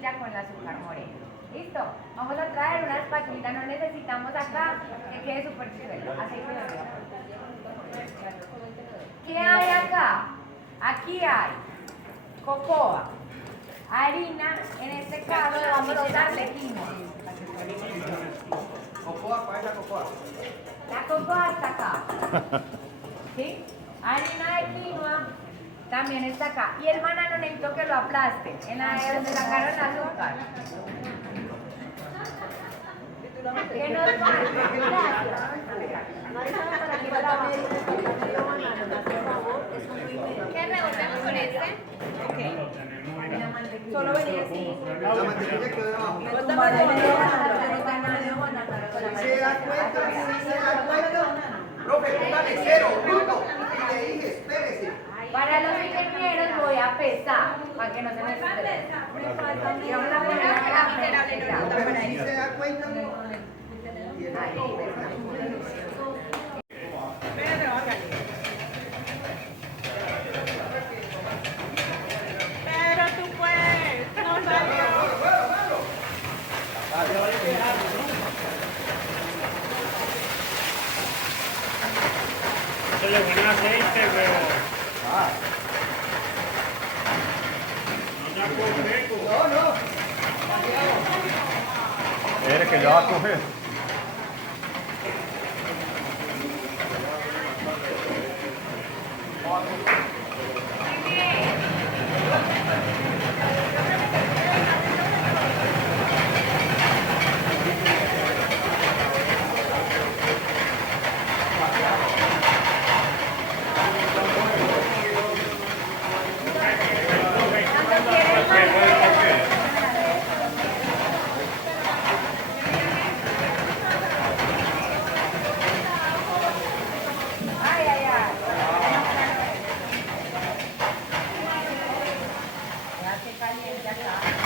mantequilla con el azúcar moreno. ¿Listo? Vamos a traer una espatulita, no necesitamos acá que quede súper suelto. Aceite de oliva. ¿Qué hay acá? Aquí hay cocoa, harina, en este caso le vamos a usar de quinoa. ¿Cocoa? ¿Cuál es la cocoa? La cocoa está acá. ¿Sí? Harina de quinoa también está acá. Y el banano necesito que lo aplaste, en la de donde sacaron azúcar. ¿Qué nos ¿Qué revolvemos con este? Solo venía así. La mantequilla quedó debajo. ¿Sí se da cuenta? ¿Sí se da cuenta? Profe, póngale 0, 1. Y le dije, espérese. Para los ingenieros voy a pesar, para que no se me estrese. Y vamos a poner acá miserable nota para ¿Sí eso. se da cuenta? Pero tú puedes, no salió. Se le pone aceite, pero no se acuerde. No, no. Espere que ya va a coger. Ay, ay, ay. Ya se caliente acá.